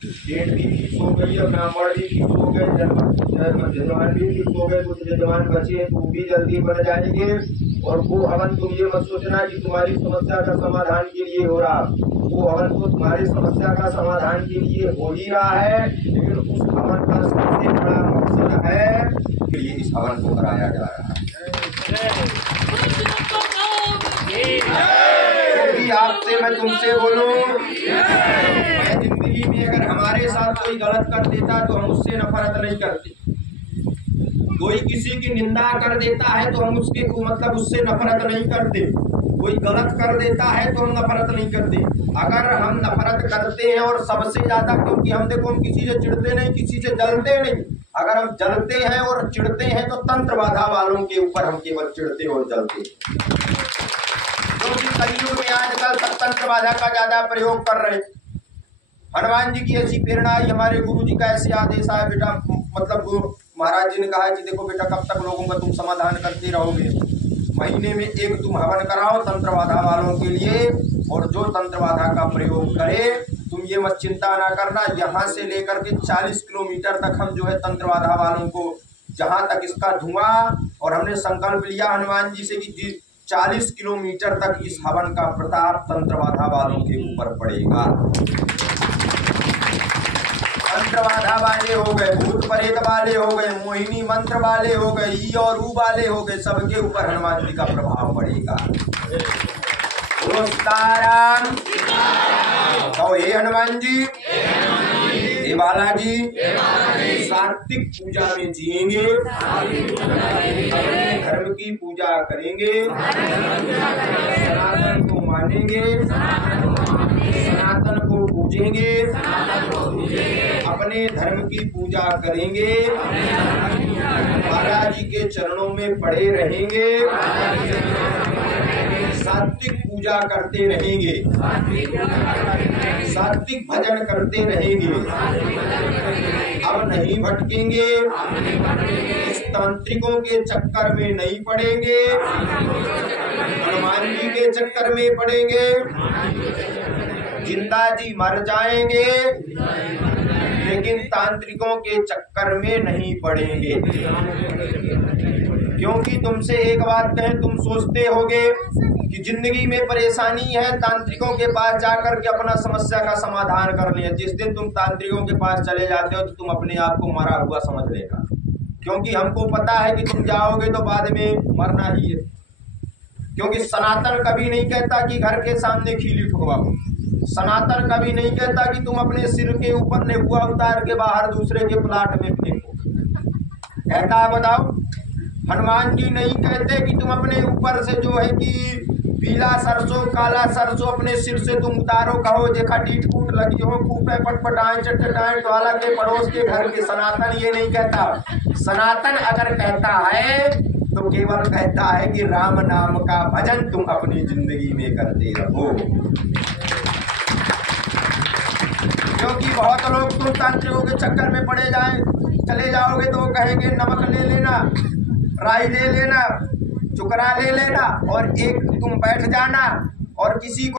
Date भी fix हो गई है, ब्राह्मण भी फिक्स हो गए, जजमान भी फिक्स हो गए, कुछ जजमान बचे हैं तो वो भी जल्दी बन जाएंगे। और वो हवन तुम ये मत सोचना कि तुम्हारी समस्या का समाधान के लिए हो रहा, वो हवन तो तुम्हारी समस्या का समाधान के लिए हो ही रहा है, लेकिन उस हवन का सबसे बड़ा मकसद है कि ये इस हवन को कराया जा रहा है। आपसे मैं तुमसे बोलूं, मैं जिंदगी में अगर हमारे साथ कोई गलत कर देता तो हम उससे नफरत नहीं करते, कोई किसी की निंदा कर देता है तो हम उसके मतलब उससे नफरत नहीं करते, कोई गलत कर देता है तो हम नफरत नहीं करते। अगर हम नफरत करते हैं और सबसे ज्यादा, क्योंकि हम देखो हम किसी से चिढ़ते नहीं, किसी से जलते नहीं, अगर हम जलते हैं और चिढ़ते हैं तो तंत्र बाधा वालों के ऊपर हम केवल चिढ़ते और जलते हैं। क्योंकि कलयुग में आजकल सब तंत्र बाधा का ज्यादा प्रयोग कर रहे हैं। हनुमान जी की ऐसी प्रेरणा आई, हमारे गुरु जी का ऐसे आदेश आया, बेटा मतलब महाराज जी ने कहा कि देखो बेटा कब तक लोगों का तुम समाधान करते रहोगे, महीने में एक तुम हवन कराओ तंत्र बाधा वालों के लिए, और जो तंत्र बाधा का प्रयोग करे तुम ये मत चिंता ना करना, यहाँ से लेकर के 40 किलोमीटर तक हम जो है तंत्र बाधा वालों को, जहाँ तक इसका धुआं, और हमने संकल्प लिया हनुमान जी से कि 40 किलोमीटर तक इस हवन का प्रताप तंत्र बाधा वालों के ऊपर पड़ेगा। तंत्र बाधा वाले हो गए, भूत प्रेत वाले हो गए, मोहिनी मंत्र वाले हो गए, ई और ऊ वाले हो गए, सबके ऊपर हनुमान जी का प्रभाव पड़ेगा। सीताराम। तो हे हनुमान जी, हे बालाजी, सात्विक पूजा में जिएंगे, अपने धर्म की पूजा करेंगे, सनातन को मानेंगे, सनातन को पूजेंगे, अपने धर्म की पूजा करेंगे, बालाजी के चरणों में पड़े रहेंगे, सात्विक पूजा करते रहेंगे, सात्विक भजन करते रहेंगे, अब नहीं भटकेंगे, इस तांत्रिकों के चक्कर में नहीं पड़ेंगे, हनुमान जी के चक्कर में पड़ेंगे, जिंदा जी मर जाएंगे लेकिन तांत्रिकों के चक्कर में नहीं पड़ेंगे। क्योंकि तुमसे एक बात कहें, तुम सोचते होगे कि जिंदगी में परेशानी है, तांत्रिकों के पास जाकर के अपना समस्या का समाधान कर लिया। जिस दिन तुम तांत्रिकों के पास चले जाते हो तो तुम अपने आप को मरा हुआ समझ लेगा, क्योंकि हमको पता है कि तुम जाओगे तो बाद में मरना ही है। क्योंकि सनातन कभी नहीं कहता कि घर के सामने खीली ठुकवाओ, सनातन कभी नहीं कहता कि तुम अपने सिर के ऊपर नेबुआ उतार के बाहर दूसरे के प्लाट में फेंको। कहता है बताओ? हनुमान जी नहीं कहते कि तुम अपने ऊपर से जो है कि पीला सरसों काला सरसों अपने सिर से तुम उतारो, कहो देखा डीठ कूट लगी हो, खूबे पटपटाएं चटपटाएं टोला के पड़ोस के घर के। सनातन ये नहीं कहता। सनातन अगर कहता है तो केवल कहता है कि राम नाम का भजन तुम अपनी जिंदगी में करते रहो। क्योंकि बहुत लोग तुम तांत्रिकों के चक्कर में पड़े चले जाओगे तो वो कहेंगे नमक ले लेना, राई ले लेना, चुकरा ले लेना, और एक तुम बैठ जाना और किसी को